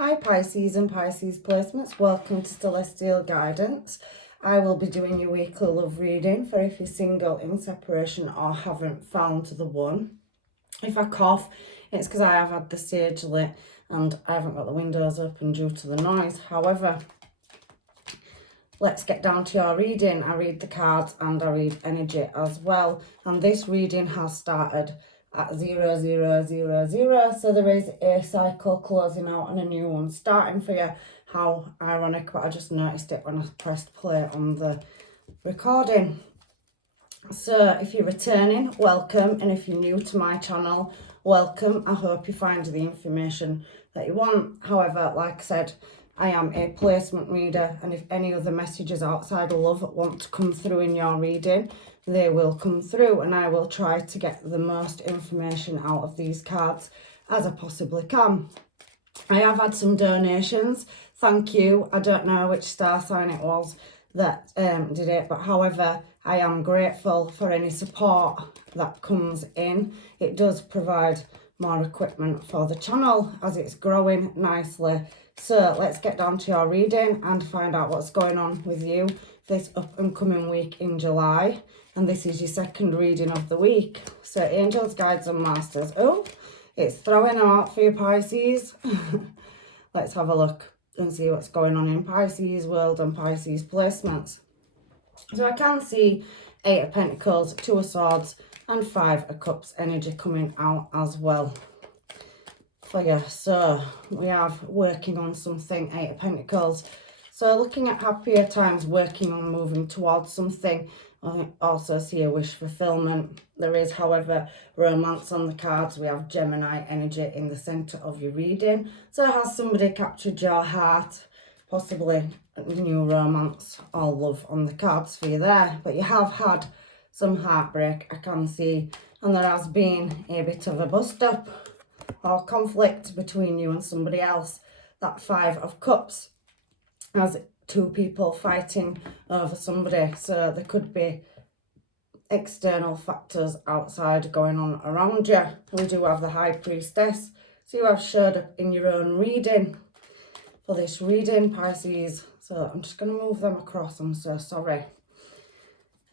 Hi Pisces and Pisces placements, welcome to Celestial Guidance. I will be doing your weekly love reading for if you're single, in separation or haven't found the one. If I cough, it's because I have had the stage lit and I haven't got the windows open due to the noise. However, let's get down to your reading. I read the cards and I read energy as well. And this reading has started at 0000, so there is a cycle closing out and a new one starting for you. How ironic, but I just noticed it when I pressed play on the recording. So if you're returning, welcome, and if you're new to my channel, welcome. I hope you find the information that you want. However, like I said, I am a placement reader, and if any other messages outside of love want to come through in your reading, they will come through, and I will try to get the most information out of these cards as I possibly can. I have had some donations. Thank you. I don't know which star sign it was that did it, but however, I am grateful for any support that comes in. It does provide more equipment for the channel as it's growing nicely. So let's get down to your reading and find out what's going on with you this up and coming week in July. And this is your second reading of the week. So angels, guides and masters. Oh, it's throwing them out for you, Pisces. Let's have a look and see what's going on in Pisces world and Pisces placements. So I can see 8 of Pentacles, 2 of Swords and 5 of Cups energy coming out as well for you. So we have working on something, 8 of Pentacles. So looking at happier times, working on moving towards something. I also see a wish fulfillment. There is, however, romance on the cards. We have Gemini energy in the centre of your reading. So has somebody captured your heart? Possibly new romance or love on the cards for you there. But you have had some heartbreak, I can see. And there has been a bit of a bust-up or conflict between you and somebody else. That 5 of Cups has 2 people fighting over somebody. So there could be external factors outside going on around you. We do have the High Priestess. So you have showed up in your own reading for this reading, Pisces. So I'm just going to move them across. I'm so sorry.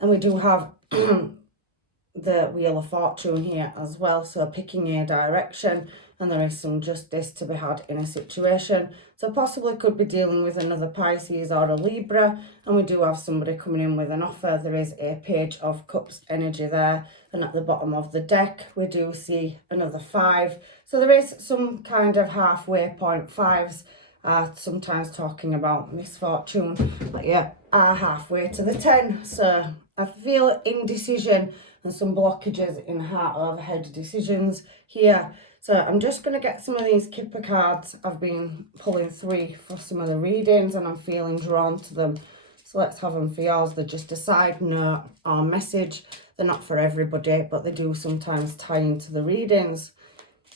And we do have the Wheel of Fortune here as well. So picking a direction, and there is some justice to be had in a situation. So possibly could be dealing with another Pisces or a Libra. And we do have somebody coming in with an offer. There is a Page of Cups energy there. And at the bottom of the deck, we do see another 5. So there is some kind of halfway point. 5s are sometimes talking about misfortune. But yeah, are halfway to the 10. So I feel indecision and some blockages in heart over head decisions here. So I'm just going to get some of these Kipper cards. I've been pulling 3 for some of the readings and I'm feeling drawn to them. So let's have them for yours. They're just a side note or message. They're not for everybody, but they do sometimes tie into the readings.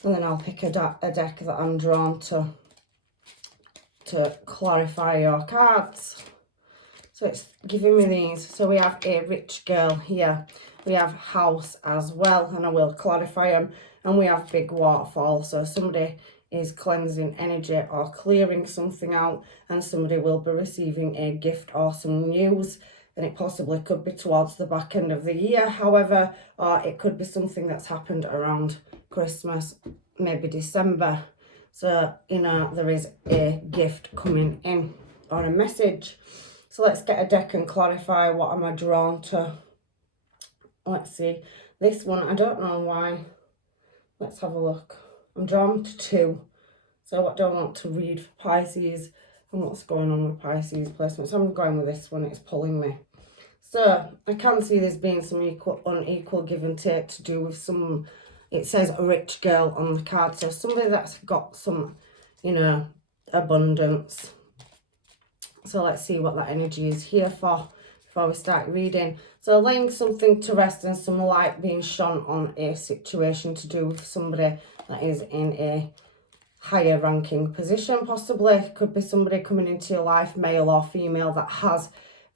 And then I'll pick a deck that I'm drawn to clarify your cards. So it's giving me these. So we have a rich girl here. We have house as well, and I will clarify them. And we have big waterfall. So somebody is cleansing energy or clearing something out, and somebody will be receiving a gift or some news. And it possibly could be towards the back end of the year, however, or it could be something that's happened around Christmas, maybe December. So, you know, there is a gift coming in or a message. So let's get a deck and clarify what am I drawn to. Let's see. This one, I don't know why. Let's have a look. I'm drawn to 2. So what do I want to read for Pisces and what's going on with Pisces placement? So I'm going with this one. It's pulling me. So I can see there's been some unequal give and take to do with some, it says a rich girl on the card. So somebody that's got some, you know, abundance. So let's see what that energy is here for before we start reading. So laying something to rest and some light being shone on a situation to do with somebody that is in a higher ranking position possibly. Could be somebody coming into your life, male or female, that has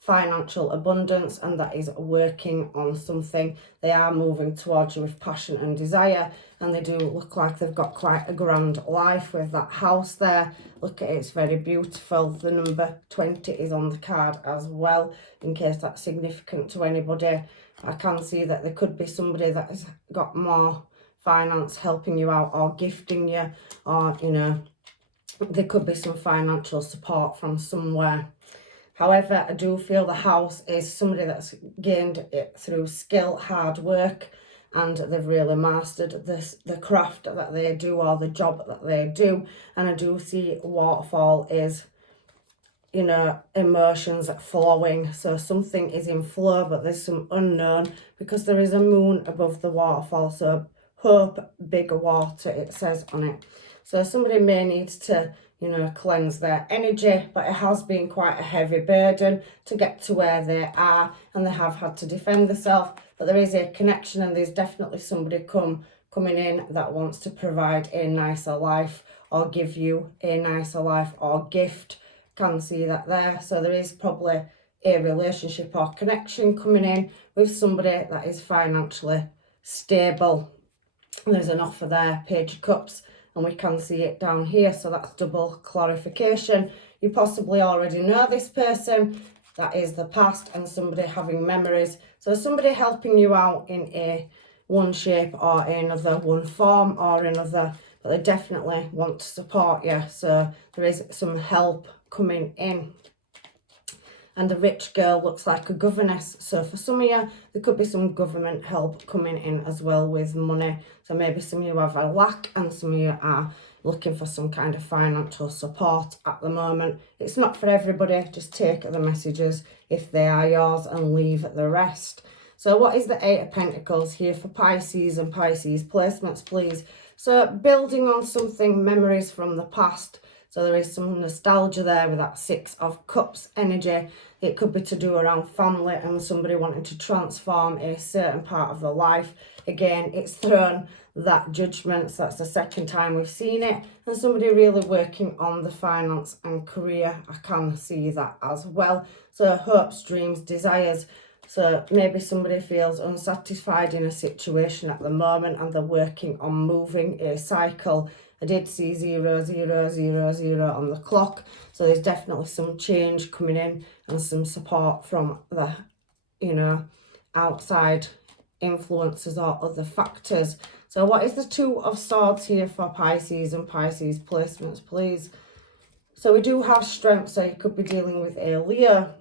financial abundance, and that is working on something. They are moving towards you with passion and desire, and they do look like they've got quite a grand life with that house there. Look at it, it's very beautiful. The number 20 is on the card as well, in case that's significant to anybody. I can see that there could be somebody that has got more finance helping you out, or gifting you, or, you know, there could be some financial support from somewhere. However, I do feel the house is somebody that's gained it through skill, hard work, and they've really mastered the craft that they do, or the job that they do. And I do see waterfall is, you know, emotions flowing. So something is in flow, but there's some unknown, because there is a moon above the waterfall. So hope, bigger water, it says on it. So somebody may need to, you know, cleanse their energy, but it has been quite a heavy burden to get to where they are, and they have had to defend themselves. But there is a connection, and there's definitely somebody coming in that wants to provide a nicer life, or give you a nicer life, or gift. Can see that there. So there is probably a relationship or connection coming in with somebody that is financially stable. And there's an offer there, Page of Cups, and we can see it down here. So that's double clarification. You possibly already know this person. That is the past, and somebody having memories. So somebody helping you out in a one shape or another, one form or another, but they definitely want to support you. So there is some help coming in. And the rich girl looks like a governess. So for some of you, there could be some government help coming in as well with money. So maybe some of you have a lack, and some of you are looking for some kind of financial support at the moment. It's not for everybody. Just take the messages if they are yours and leave the rest. So what is the Eight of Pentacles here for Pisces and Pisces placements, please? So building on something, memories from the past. So there is some nostalgia there with that Six of Cups energy. It could be to do around family and somebody wanting to transform a certain part of their life. Again, it's thrown that Judgment. So that's the second time we've seen it. And somebody really working on the finance and career. I can see that as well. So hopes, dreams, desires. So maybe somebody feels unsatisfied in a situation at the moment, and they're working on moving a cycle. I did see 0000 on the clock. So there's definitely some change coming in, and some support from the, you know, outside influences or other factors. So what is the Two of Swords here for Pisces and Pisces placements, please? So we do have strength, so you could be dealing with a Leo.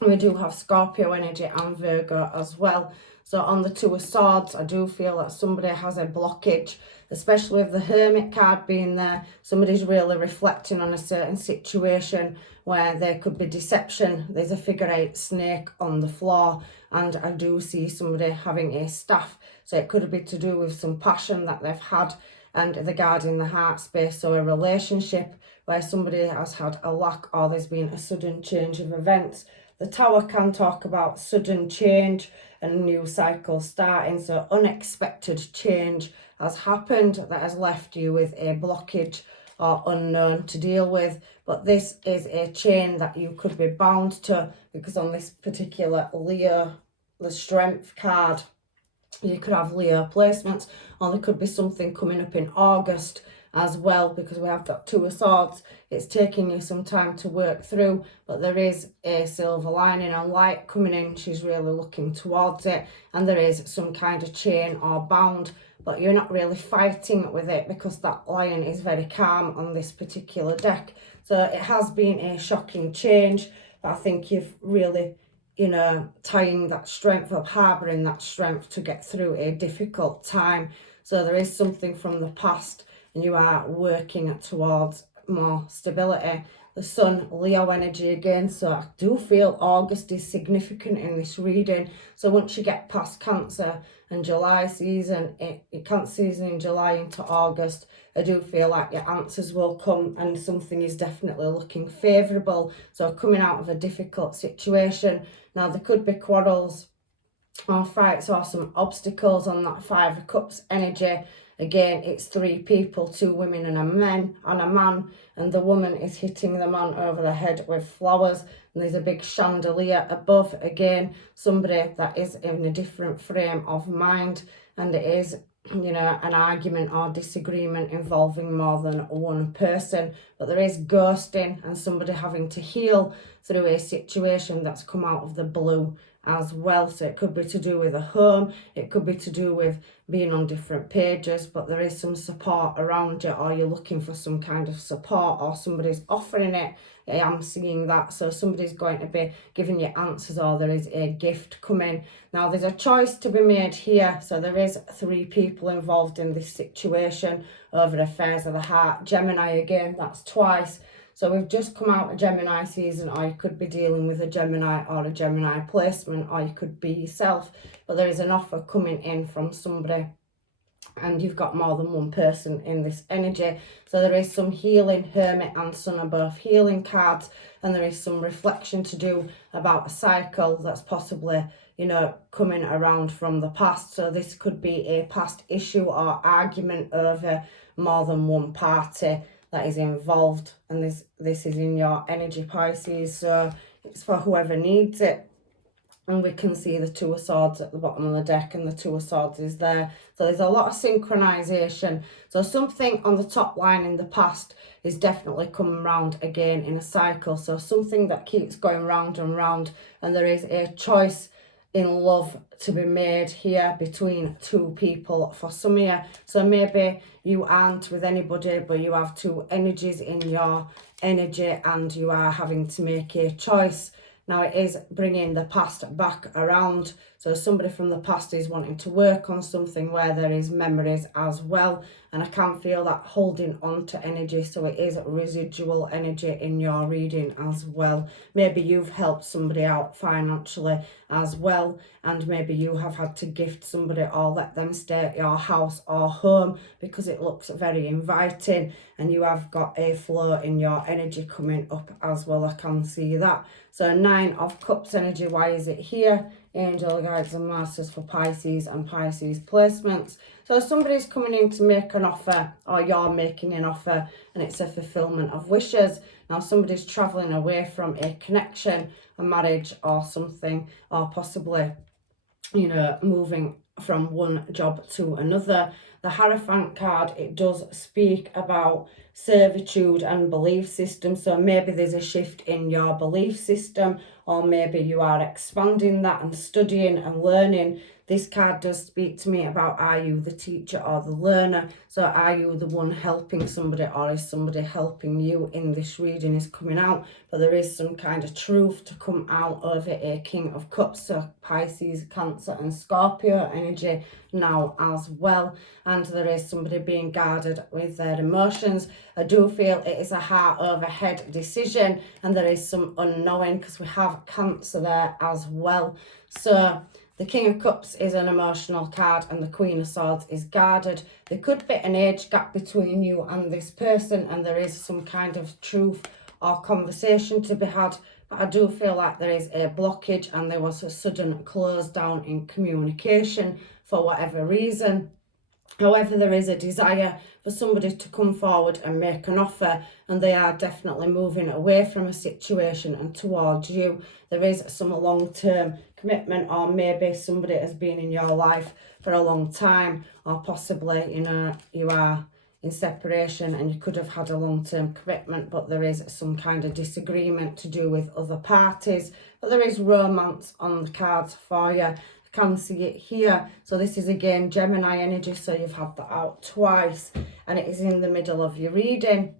We do have Scorpio energy and Virgo as well. So on the Two of Swords, I do feel that somebody has a blockage, especially with the Hermit card being there. Somebody's really reflecting on a certain situation where there could be deception. There's a figure 8 snake on the floor, and I do see somebody having a staff. So it could be to do with some passion that they've had, and the guarding the heart space. So a relationship where somebody has had a lack, or there's been a sudden change of events. The Tower can talk about sudden change and a new cycle starting. So unexpected change has happened that has left you with a blockage or unknown to deal with. But this is a chain that you could be bound to, because on this particular Leo, the Strength card, you could have Leo placements, or there could be something coming up in August as well, because we have that Two of Swords. It's taking you some time to work through, but there is a silver lining and light coming in. She's really looking towards it, and there is some kind of chain or bound, but you're not really fighting with it, because that lion is very calm on this particular deck. So it has been a shocking change, but I think you've really, you know, tying that strength up, harbouring that strength to get through a difficult time. So there is something from the past, and you are working towards more stability. The Sun, Leo energy again. So I do feel August is significant in this reading. So once you get past Cancer and July season, Cancer season in July into August, I do feel like your answers will come, and something is definitely looking favourable. So coming out of a difficult situation. Now there could be quarrels or fights or some obstacles on that Five of Cups energy. Again, it's 3 people, 2 women and a man, and the woman is hitting the man over the head with flowers, and there's a big chandelier above. Again, somebody that is in a different frame of mind, and it is, you know, an argument or disagreement involving more than one person. But there is ghosting and somebody having to heal through a situation that's come out of the blue as well. So it could be to do with a home, it could be to do with being on different pages, but there is some support around you, or you're looking for some kind of support, or somebody's offering it. I am seeing that. So somebody's going to be giving you answers, or there is a gift coming. Now there's a choice to be made here. So there is 3 people involved in this situation over affairs of the heart. Gemini again, that's twice. So we've just come out of Gemini season, or you could be dealing with a Gemini or a Gemini placement, or you could be yourself. But there is an offer coming in from somebody, and you've got more than one person in this energy. So there is some healing. Hermit and Sun are both healing cards, and there is some reflection to do about a cycle that's possibly, you know, coming around from the past. So this could be a past issue or argument over more than one party that is involved, and this is in your energy, Pisces, so it's for whoever needs it. And we can see the 2 of Swords at the bottom of the deck, and the 2 of Swords is there. So there's a lot of synchronization. So something on the top line in the past is definitely coming round again in a cycle. So something that keeps going round and round, and there is a choice in love to be made here between 2 people for some of you. So maybe you aren't with anybody, but you have 2 energies in your energy, and you are having to make a choice. Now it is bringing the past back around. So somebody from the past is wanting to work on something where there is memories as well. And I can feel that holding on to energy. So it is residual energy in your reading as well. Maybe you've helped somebody out financially as well. And maybe you have had to gift somebody or let them stay at your house or home because it looks very inviting. And you have got a flow in your energy coming up as well. I can see that. So 9 of Cups energy, why is it here? Angel guides and masters for Pisces and Pisces placements. So somebody's coming in to make an offer, or you're making an offer, and it's a fulfillment of wishes. Now somebody's traveling away from a connection, a marriage or something, or possibly, you know, moving from one job to another. The Hierophant card, it does speak about servitude and belief system. So maybe there's a shift in your belief system, or maybe you are expanding that and studying and learning. This card does speak to me about, are you the teacher or the learner? So are you the one helping somebody, or is somebody helping you in this reading is coming out? But there is some kind of truth to come out over a King of Cups. So Pisces, Cancer and Scorpio energy now as well. And there is somebody being guarded with their emotions. I do feel it is a heart over head decision, and there is some unknowing because we have Cancer there as well. So the King of Cups is an emotional card, and the Queen of Swords is guarded. There could be an age gap between you and this person, and there is some kind of truth or conversation to be had. But I do feel like there is a blockage, and there was a sudden close down in communication for whatever reason. However, there is a desire for somebody to come forward and make an offer, and they are definitely moving away from a situation and towards you. There is some long-term commitment, or maybe somebody has been in your life for a long time, or possibly, you know, you are in separation and you could have had a long-term commitment, but there is some kind of disagreement to do with other parties. But there is romance on the cards for you. Can see it here. So this is again Gemini energy, so you've had that out twice, and it is in the middle of your reading.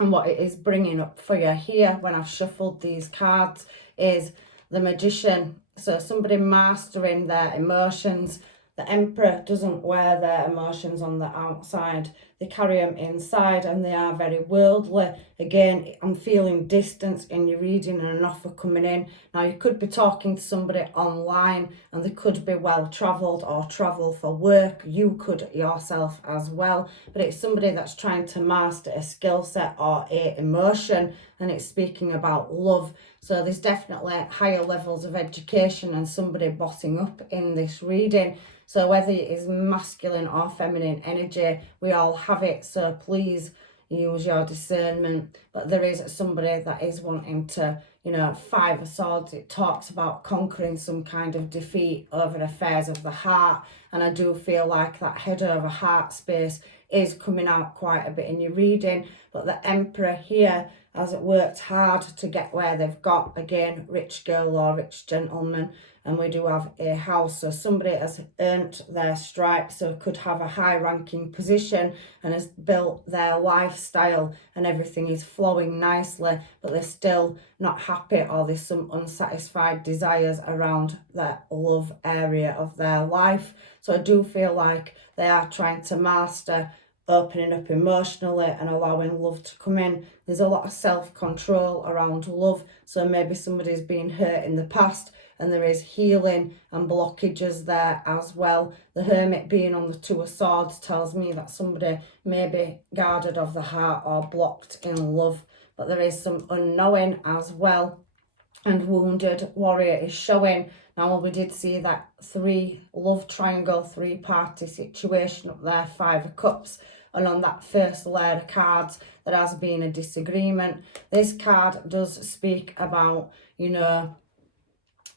And what it is bringing up for you here when I've shuffled these cards is the Magician. So somebody mastering their emotions. The Emperor doesn't wear their emotions on the outside. they carry them inside and they are very worldly. Again, I'm feeling distance in your reading and an offer coming in. Now, you could be talking to somebody online and they could be well travelled or travel for work. You could yourself as well, but it's somebody that's trying to master a skill set or a emotion, and it's speaking about love. So there's definitely higher levels of education and somebody bossing up in this reading. So whether it is masculine or feminine energy, we all have it. So please use your discernment. But there is somebody that is wanting to, you know, Five of Swords, it talks about conquering some kind of defeat over affairs of the heart. And I do feel like that head over heart space is coming out quite a bit in your reading. But the Emperor here has worked hard to get where they've got. Again, rich girl or rich gentleman. And we do have a house, so somebody has earned their stripes, so could have a high ranking position and has built their lifestyle and everything is flowing nicely, but they're still not happy, or there's some unsatisfied desires around the love area of their life. So I do feel like they are trying to master opening up emotionally and allowing love to come in. There's a lot of self-control around love, so maybe somebody's been hurt in the past and there is healing and blockages there as well. The Hermit being on the Two of Swords tells me that somebody may be guarded of the heart or blocked in love, but there is some unknowing as well. And Wounded Warrior is showing. Now, we did see that love triangle, three-party situation up there, Five of Cups. And on that first layer of cards, there has been a disagreement. This card does speak about, you know,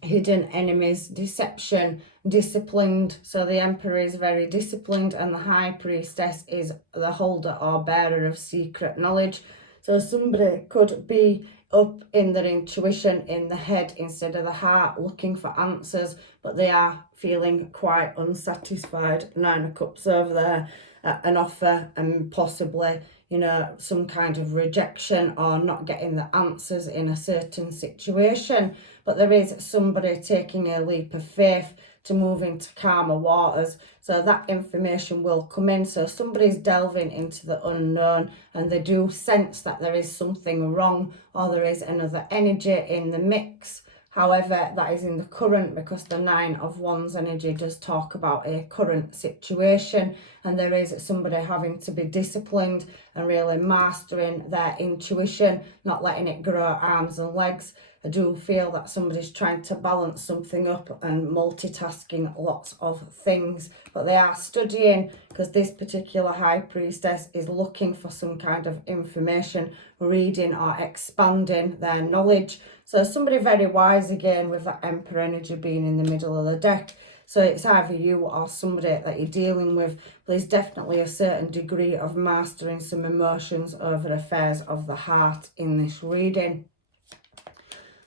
hidden enemies, deception, disciplined. So the Emperor is very disciplined and the High Priestess is the holder or bearer of secret knowledge. So somebody could be up in their intuition in the head instead of the heart, looking for answers, but they are feeling quite unsatisfied. Nine of Cups over there, an offer and possibly, you know, some kind of rejection or not getting the answers in a certain situation. But there is somebody taking a leap of faith to move into calmer waters. So that information will come in. So somebody's delving into the unknown and they do sense that there is something wrong or there is another energy in the mix. However, that is in the current, because the Nine of Wands energy does talk about a current situation, and there is somebody having to be disciplined and really mastering their intuition, not letting it grow arms and legs. I do feel that somebody's trying to balance something up and multitasking lots of things, but they are studying, because this particular High Priestess is looking for some kind of information, reading or expanding their knowledge. So somebody very wise, again, with that Emperor energy being in the middle of the deck. So it's either you or somebody that you're dealing with. But there's definitely a certain degree of mastering some emotions over affairs of the heart in this reading.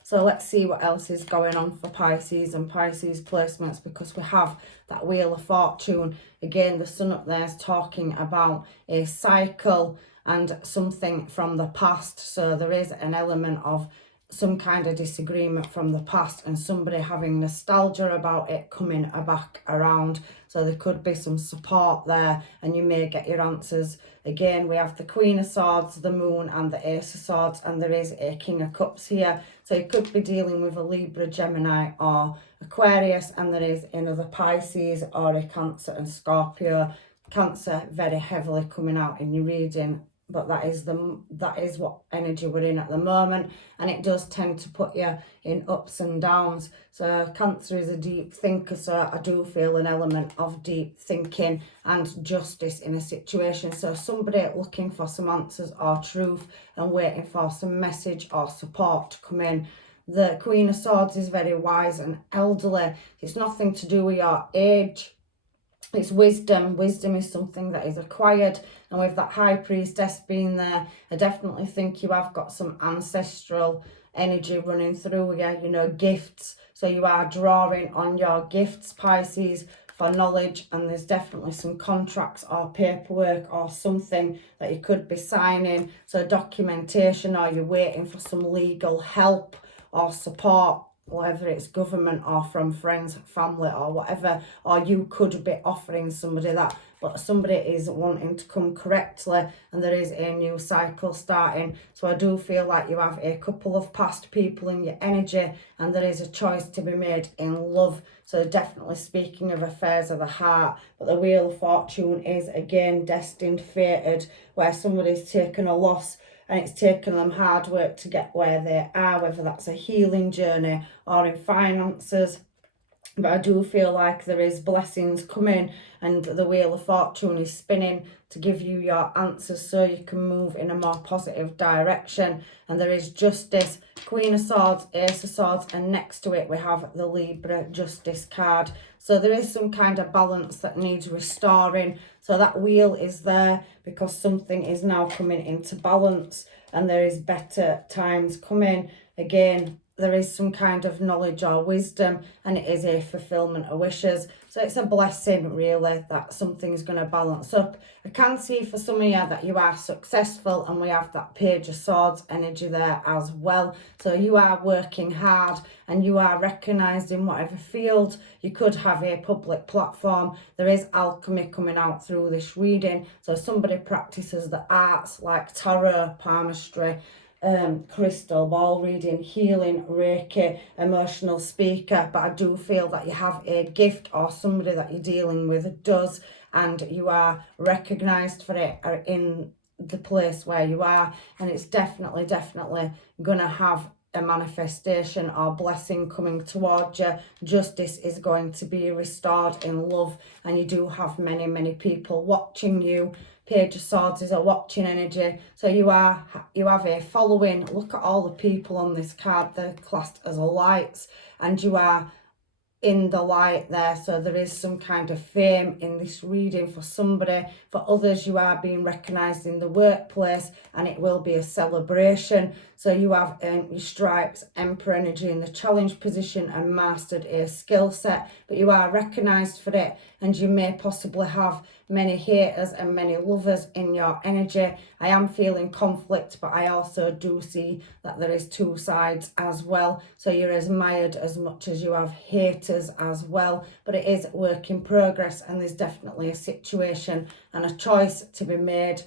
So let's see what else is going on for Pisces and Pisces placements, because we have that Wheel of Fortune. Again, the Sun up there is talking about a cycle and something from the past. So there is an element of some kind of disagreement from the past and somebody having nostalgia about it coming back around. So there could be some support there and you may get your answers. Again, we have the Queen of Swords, the Moon and the Ace of Swords, and there is a King of Cups here. So you could be dealing with a Libra, Gemini or Aquarius, and there is another Pisces or a Cancer and Scorpio. Cancer very heavily coming out in your reading, but that is what energy we're in at the moment, and it does tend to put you in ups and downs. So Cancer is a deep thinker, so I do feel an element of deep thinking and justice in a situation. So somebody looking for some answers or truth and waiting for some message or support to come in. The Queen of Swords is very wise and elderly. It's nothing to do with your age. It's wisdom. Wisdom is something that is acquired. And with that High Priestess being there, I definitely think you have got some ancestral energy running through you, you know, gifts. So you are drawing on your gifts, Pisces, for knowledge. And there's definitely some contracts or paperwork or something that you could be signing. So documentation, or you're waiting for some legal help or support, whether it's government or from friends, family or whatever, or you could be offering somebody that. but somebody is wanting to come correctly, and there is a new cycle starting. So I do feel like you have a couple of past people in your energy, and there is a choice to be made in love. So definitely speaking of affairs of the heart, but the Wheel of Fortune is again destined, fated, where somebody's taken a loss and it's taken them hard work to get where they are, whether that's a healing journey or in finances. But I do feel like there is blessings coming, and the Wheel of Fortune is spinning to give you your answers so you can move in a more positive direction. And there is justice, Queen of Swords, Ace of Swords, and next to it we have the Libra Justice card. So there is some kind of balance that needs restoring. So that wheel is there because something is now coming into balance, and there is better times coming. Again, there is some kind of knowledge or wisdom, and it is a fulfillment of wishes. So it's a blessing, really, that something's going to balance up. I can see for some of you that you are successful, and we have that Page of Swords energy there as well. So you are working hard, and you are recognised in whatever field. You could have a public platform. There is alchemy coming out through this reading. So somebody practices the arts like tarot, palmistry, crystal ball reading, healing, Reiki, emotional speaker. But I do feel that you have a gift, or somebody that you're dealing with does, and you are recognised for it in the place where you are, and it's definitely gonna have a manifestation or blessing coming towards you. Justice is going to be restored in love, and you do have many people watching you. Page of Swords is a watching energy, so you have a following. Look at all the people on this card, they're classed as lights, and you are in the light there. So there is some kind of fame in this reading for somebody. For others, you are being recognised in the workplace, and it will be a celebration. So you have earned your stripes, Emperor energy in the challenge position, and mastered a skill set, but you are recognised for it, and you may possibly have many haters and many lovers in your energy. I am feeling conflict, but I also do see that there is two sides as well. So you're admired as much as you have haters as well, but it is work in progress, and there's definitely a situation and a choice to be made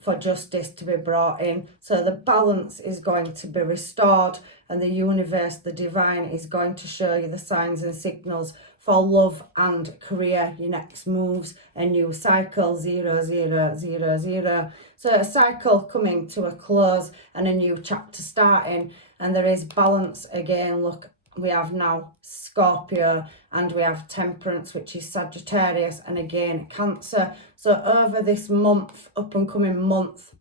for justice to be brought in. So the balance is going to be restored, and the universe, the divine, is going to show you the signs and signals for love and career, your next moves, a new cycle, 0000. So a cycle coming to a close and a new chapter starting, and there is balance again. Look, we have now Scorpio, and we have Temperance, which is Sagittarius, and again Cancer. So over this month, up and coming month,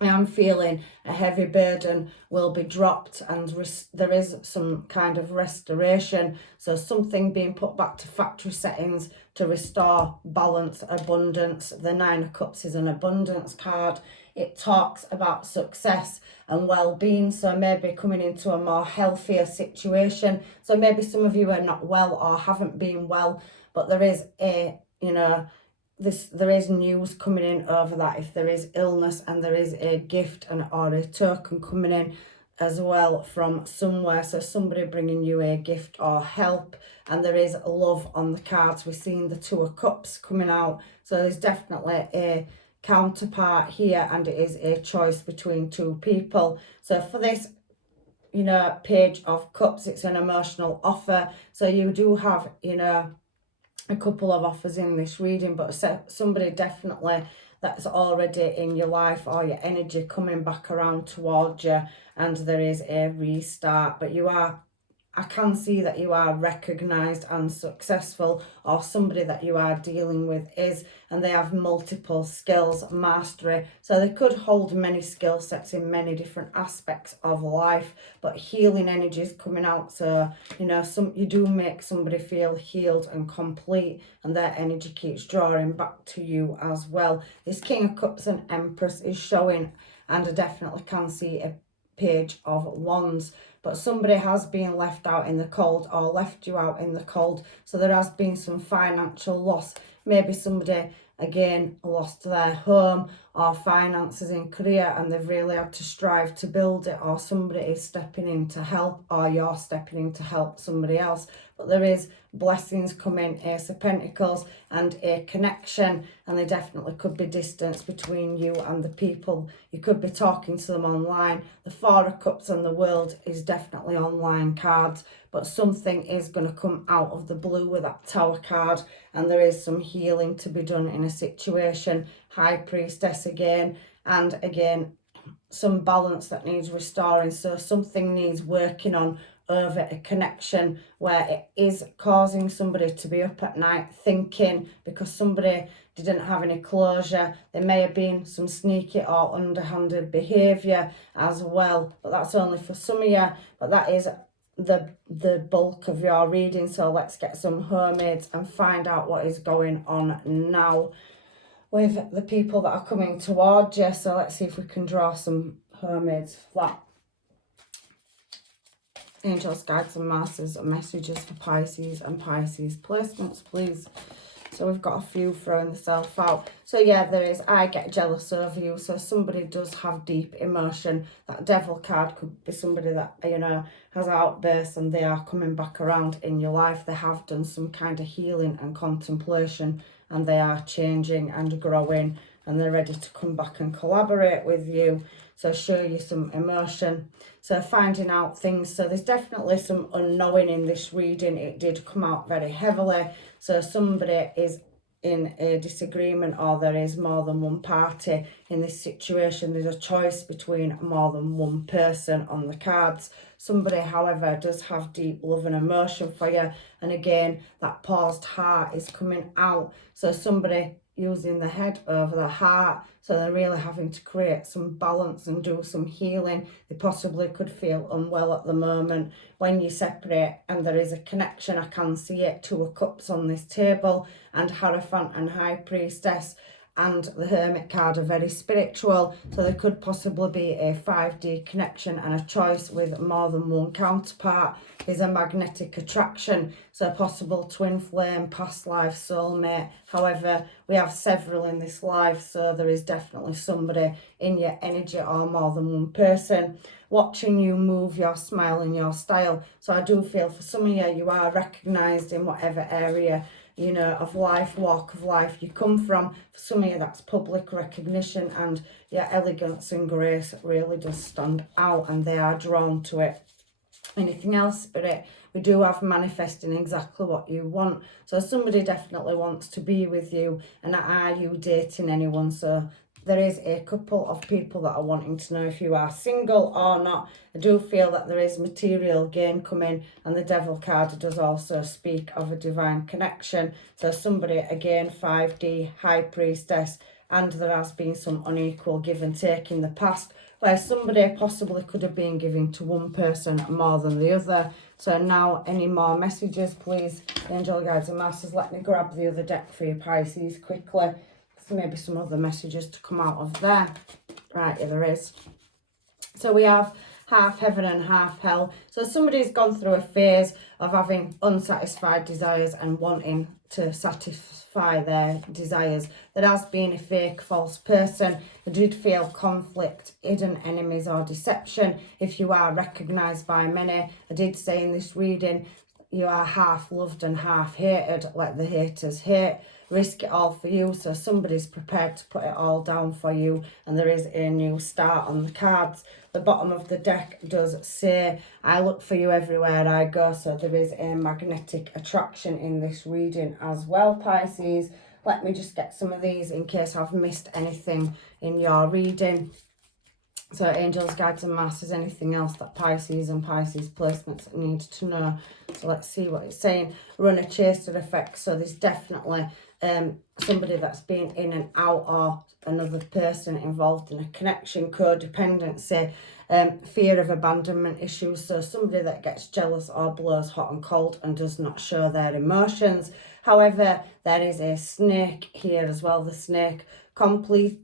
I am feeling a heavy burden will be dropped, and there is some kind of restoration. So something being put back to factory settings to restore balance, abundance. The Nine of Cups is an abundance card. It talks about success and well-being, so maybe coming into a more healthier situation. So maybe some of you are not well or haven't been well, but there is a, there is news coming in over that if there is illness, and there is a gift or a token coming in as well from somewhere. So somebody bringing you a gift or help, and there is love on the cards. We're seeing the Two of Cups coming out, so there's definitely a counterpart here, and it is a choice between two people. So for this, Page of Cups, it's an emotional offer. So you do have, a couple of offers in this reading, but somebody definitely that's already in your life or your energy coming back around towards you, and there is a restart. But I can see that you are recognised and successful, or somebody that you are dealing with is, and they have multiple skills, mastery. So they could hold many skill sets in many different aspects of life, but healing energy is coming out. So, you do make somebody feel healed and complete, and their energy keeps drawing back to you as well. This King of Cups and Empress is showing, and I definitely can see a Page of Wands. But somebody has been left out in the cold, or left you out in the cold. So there has been some financial loss. Maybe somebody, again, lost their home, or finances in career, and they've really had to strive to build it, or somebody is stepping in to help, or you're stepping in to help somebody else. But there is blessings coming, Ace of Pentacles, and a connection, and there definitely could be distance between you and the people. You could be talking to them online. The Four of Cups and the World is definitely online cards, but something is going to come out of the blue with that Tower card, and there is some healing to be done in a situation. High Priestess again, and again, some balance that needs restoring. So something needs working on over a connection where it is causing somebody to be up at night thinking, because somebody didn't have any closure. There may have been some sneaky or underhanded behaviour as well, but that's only for some of you. But that is the bulk of your reading. So let's get some hermaids and find out what is going on now with the people that are coming towards you. So let's see if we can draw some hermaids flat. Angels, guides and masters, messages for Pisces and Pisces placements, please. So we've got a few throwing themselves out. So yeah, there is, I get jealous over you. So somebody does have deep emotion. That Devil card could be somebody that, you know, has outbursts and they are coming back around in your life. They have done some kind of healing and contemplation, and they are changing and growing, and they're ready to come back and collaborate with you. So show you some emotion. So finding out things. So there's definitely some unknowing in this reading. It did come out very heavily. So somebody is in a disagreement, or there is more than one party in this situation. There's a choice between more than one person on the cards. Somebody, however, does have deep love and emotion for you. And again, that paused heart is coming out. So somebody using the head over the heart. So they're really having to create some balance and do some healing. They possibly could feel unwell at the moment. When you separate and there is a connection, I can see it. Two of Cups on this table, and Hierophant and High Priestess and the Hermit card are very spiritual. So there could possibly be a 5D connection, and a choice with more than one counterpart is a magnetic attraction. So possible twin flame, past life, soulmate. However, we have several in this life, so there is definitely somebody in your energy, or more than one person watching you move, your smile and your style. So I do feel for some of you, you are recognised in whatever area, you know, of life, walk of life you come from. For some of you, that's public recognition, and your elegance and grace really does stand out, and they are drawn to it. Anything else, Spirit? We do have manifesting exactly what you want. So somebody definitely wants to be with you, and are you dating anyone? So there is a couple of people that are wanting to know if you are single or not. I do feel that there is material gain coming, and the Devil card does also speak of a divine connection. So somebody, again, 5D, High Priestess, and there has been some unequal give and take in the past, where somebody possibly could have been giving to one person more than the other. So now, any more messages, please? Angel, guides and masters, let me grab the other deck for you, Pisces, quickly. Maybe some other messages to come out of there. Right, yeah, there is. So we have half heaven and half hell. So somebody's gone through a phase of having unsatisfied desires and wanting to satisfy their desires. There has been a fake, false person. They did feel conflict, hidden enemies or deception. If you are recognised by many, I did say in this reading, you are half loved and half hated. Let the haters hate. Risk it all for you. So somebody's prepared to put it all down for you, and there is a new start on the cards. The bottom of the deck does say, I look for you everywhere I go. So there is a magnetic attraction in this reading as well, Pisces. Let me just get some of these in case I've missed anything in your reading. So angels, guides and masters, anything else that Pisces and Pisces placements need to know. So let's see what it's saying. Runner chaser effect. So there's definitely somebody that's been in and out, or another person involved in a connection, codependency, fear of abandonment issues. So somebody that gets jealous or blows hot and cold and does not show their emotions. However, there is a snake here as well. The snake competition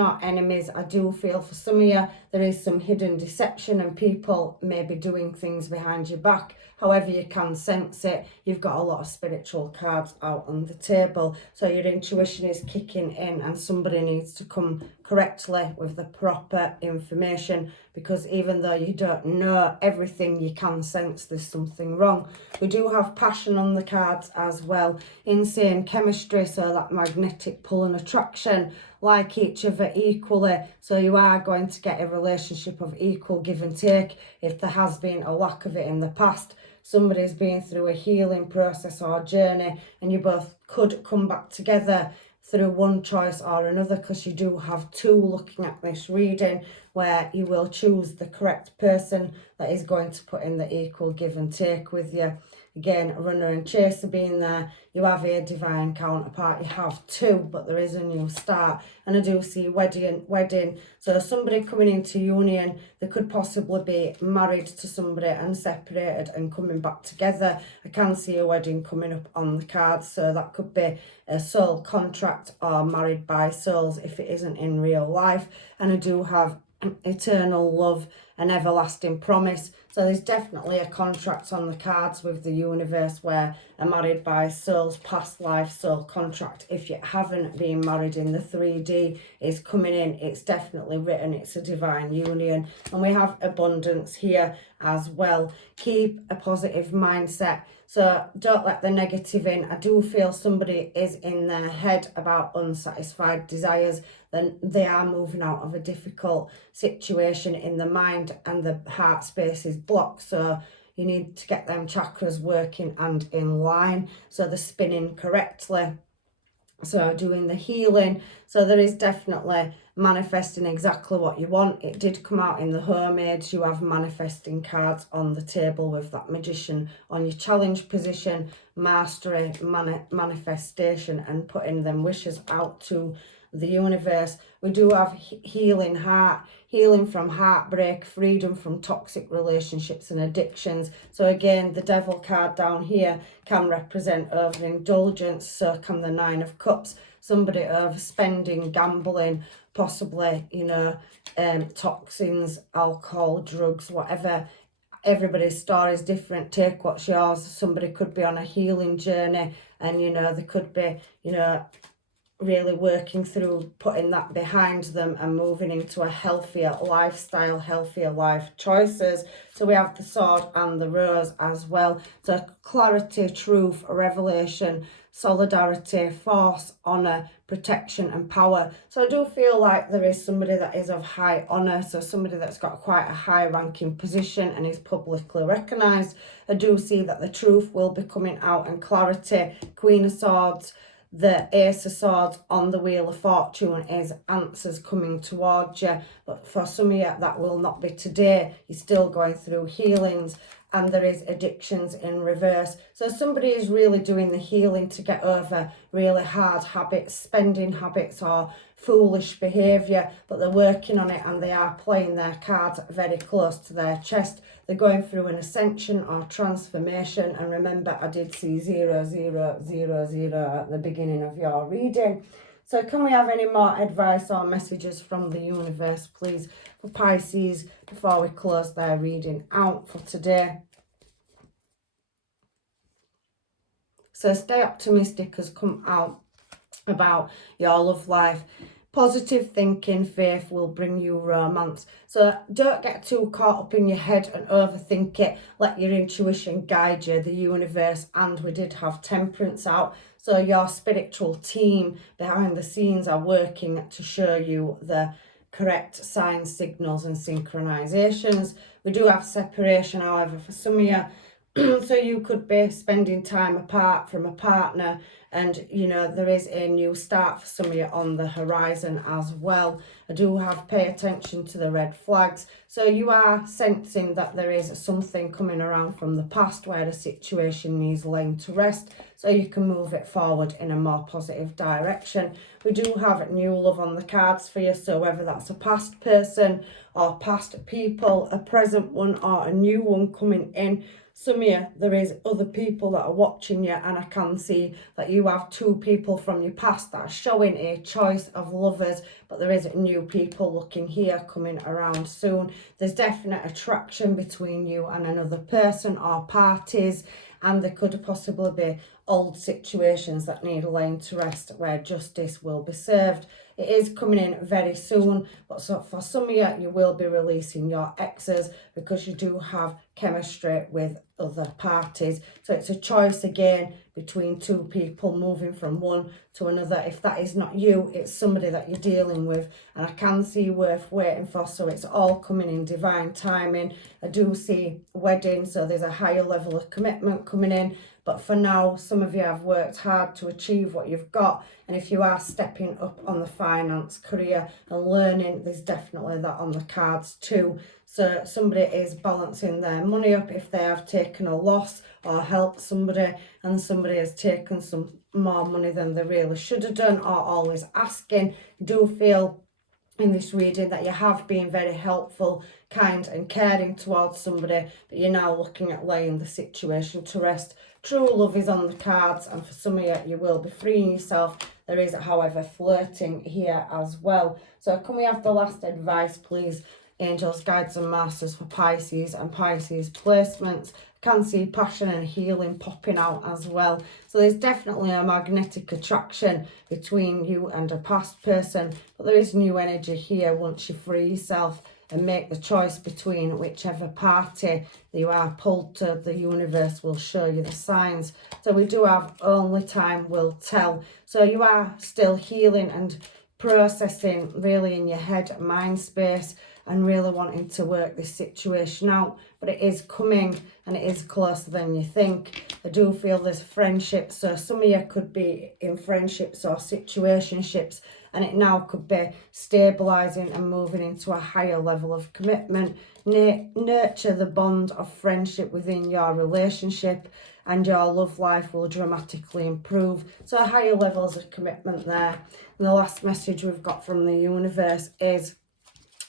or enemies. I do feel for some of you there is some hidden deception and people may be doing things behind your back. However you can sense it, you've got a lot of spiritual cards out on the table. So your intuition is kicking in and somebody needs to come correctly with the proper information, because even though you don't know everything, you can sense there's something wrong. We do have passion on the cards as well. Insane chemistry, so that magnetic pull and attraction, like each other equally. So you are going to get a relationship of equal give and take. If there has been a lack of it in the past, somebody's been through a healing process or journey, and you both could come back together through one choice or another, because you do have two looking at this reading, where you will choose the correct person that is going to put in the equal give and take with you. Again, runner and chaser being there. You have a divine counterpart. You have two, but there is a new start. And I do see wedding. So somebody coming into union, they could possibly be married to somebody and separated and coming back together. I can see a wedding coming up on the cards. So that could be a soul contract or married by souls if it isn't in real life. And I do have eternal love and everlasting promise. So there's definitely a contract on the cards with the universe, where a married by souls past life soul contract, if you haven't been married in the 3D, is coming in. It's definitely written. It's a divine union. And we have abundance here as well. Keep a positive mindset. So don't let the negative in. I do feel somebody is in their head about unsatisfied desires. Then they are moving out of a difficult situation in the mind, and the heart space is blocked. So you need to get them chakras working and in line, so they're spinning correctly. So doing the healing. So there is definitely manifesting exactly what you want. It did come out in the Hermaids. You have manifesting cards on the table with that Magician on your challenge position, mastery, manifestation, and putting them wishes out to the universe. We do have healing heart, healing from heartbreak, freedom from toxic relationships and addictions. So again, the Devil card down here can represent overindulgence. So can the Nine of Cups, somebody overspending, gambling, possibly, toxins, alcohol, drugs, whatever. Everybody's story is different. Take what's yours. Somebody could be on a healing journey, and they could be really working through putting that behind them and moving into a healthier lifestyle, healthier life choices. So we have the Sword and the Rose as well. So clarity, truth, revelation, solidarity, force, honour, protection and power. So I do feel like there is somebody that is of high honour, so somebody that's got quite a high ranking position and is publicly recognised. I do see that the truth will be coming out, and clarity, Queen of Swords, the Ace of Swords on the Wheel of Fortune is answers coming towards you. But for some of you, that will not be today. You're still going through healings, and there is addictions in reverse. So somebody is really doing the healing to get over really hard habits, spending habits, or foolish behaviour, but they're working on it, and they are playing their cards very close to their chest. They're going through an ascension or transformation. And remember, I did see 0000 at the beginning of your reading. So can we have any more advice or messages from the universe, please, for Pisces before we close their reading out for today? So stay optimistic has come out about your love life. Positive thinking, faith will bring you romance. So don't get too caught up in your head and overthink it. Let your intuition guide you, the universe. And we did have Temperance out. So your spiritual team behind the scenes are working to show you the correct signs, signals and synchronizations. We do have separation, however, for some of you. So you could be spending time apart from a partner, and there is a new start for some of you on the horizon as well. I do have pay attention to the red flags. So you are sensing that there is something coming around from the past where a situation needs laying to rest, so you can move it forward in a more positive direction. We do have new love on the cards for you, so whether that's a past person or past people, a present one or a new one coming in. some of you, there is other people that are watching you, and I can see that you have two people from your past that are showing a choice of lovers, but there is new people looking here coming around soon. There's definite attraction between you and another person or parties, and there could possibly be old situations that need laying to rest where justice will be served. It is coming in very soon, but so for some of you, you will be releasing your exes because you do have chemistry with other parties. So it's a choice again between two people, moving from one to another. If that is not you, it's somebody that you're dealing with, and I can see worth waiting for, so it's all coming in divine timing. I do see wedding, so there's a higher level of commitment coming in. But for now, some of you have worked hard to achieve what you've got. And if you are stepping up on the finance, career and learning, there's definitely that on the cards too. So somebody is balancing their money up if they have taken a loss or helped somebody, and somebody has taken some more money than they really should have done, or always asking. Do feel in this reading that you have been very helpful, kind and caring towards somebody, but you're now looking at laying the situation to rest. True love is on the cards, and for some of you, you will be freeing yourself. There is, however, flirting here as well. So can we have the last advice, please? Angels, guides and masters for Pisces and Pisces placements. Can see passion and healing popping out as well. So there's definitely a magnetic attraction between you and a past person, but there is new energy here once you free yourself and make the choice between whichever party you are pulled to. The universe will show you the signs. So we do have only time will tell. So you are still healing and processing really in your head, mind space, and really wanting to work this situation out, but it is coming and it is closer than you think. I do feel there's friendship, so some of you could be in friendships or situationships, and it now could be stabilising and moving into a higher level of commitment. Nurture the bond of friendship within your relationship, and your love life will dramatically improve. So higher levels of commitment there. And the last message we've got from the universe is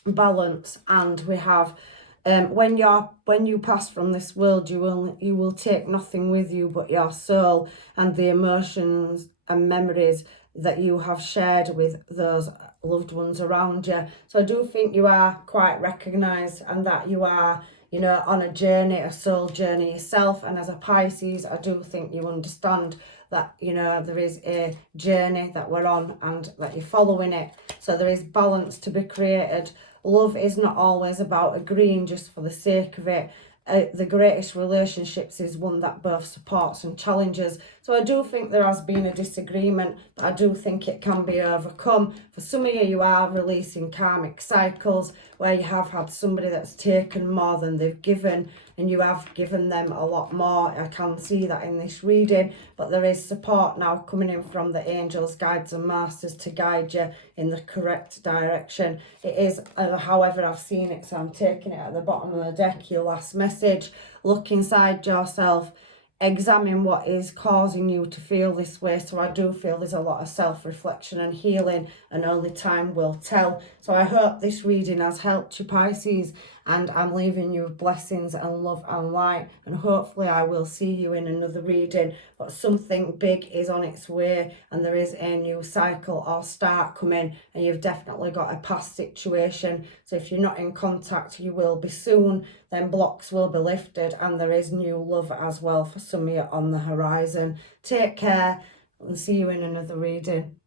balance, and we have when you pass from this world, you will take nothing with you but your soul and the emotions and memories that you have shared with those loved ones around you. So I do think you are quite recognized, and that you are, on a journey, a soul journey yourself. And as a Pisces, I do think you understand that, there is a journey that we're on and that you're following it. So there is balance to be created. Love is not always about agreeing just for the sake of it. The greatest relationships is one that both supports and challenges. So I do think there has been a disagreement, but I do think it can be overcome. For some of you, you are releasing karmic cycles where you have had somebody that's taken more than they've given, and you have given them a lot more. I can see that in this reading, but there is support now coming in from the angels, guides and masters to guide you in the correct direction. It is, however I've seen it, so I'm taking it at the bottom of the deck, your last message. Look inside yourself, examine what is causing you to feel this way. So I do feel there's a lot of self-reflection and healing, and only time will tell. So I hope this reading has helped you, Pisces, and I'm leaving you with blessings and love and light, and hopefully I will see you in another reading. But something big is on its way, and there is a new cycle or start coming, and you've definitely got a past situation. So if you're not in contact, you will be soon. Then blocks will be lifted, and there is new love as well for some of you on the horizon. Take care, and see you in another reading.